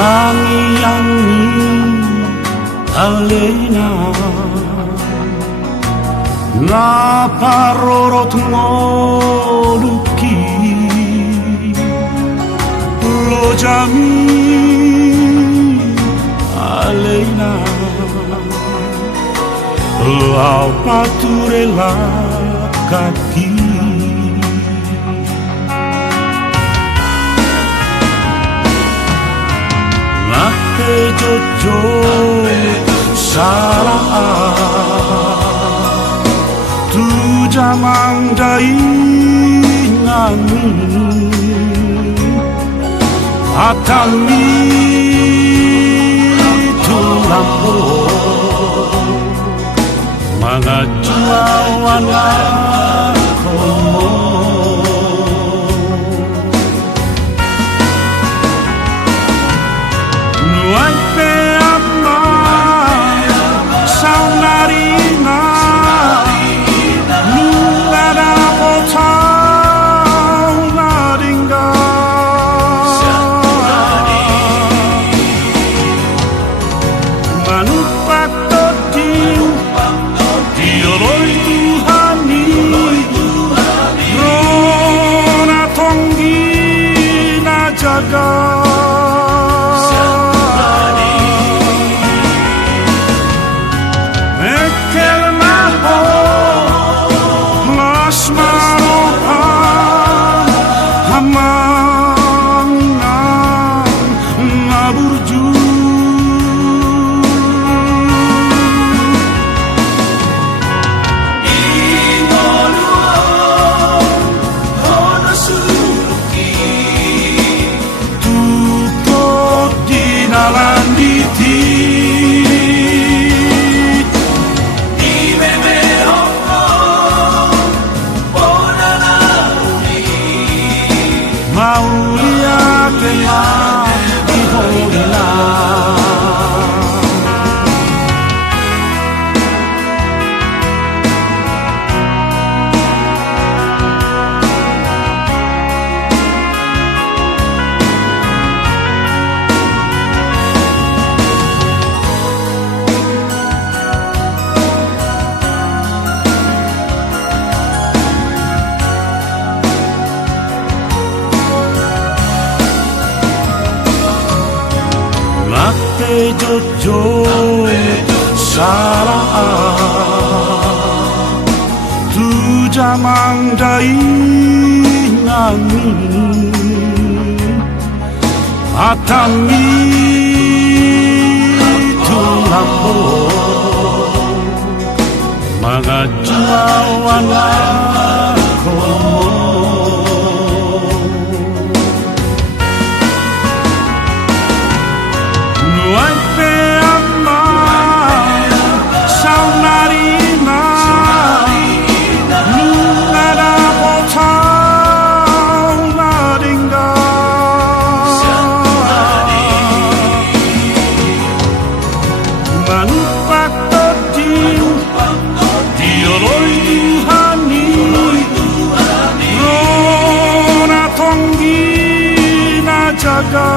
Angi-angi alena na parorot ngoluki lo jami alena lau paturela kaki nape jojo salah tu jamang dainganmu atami tu lampu mangajuawan komo nuai pe amma saunarina nulada potau nadinga manupak totiu dioloi Tuhani rona tonggi na jaga Maulia que la diholila Nape jojo salah tu jamang dainganmu atami tu lampu mangajuawan komo nuai pe amma saunarina nulada potau nadinga manupak totiu dioloi Tuhani rona tonggi na jaga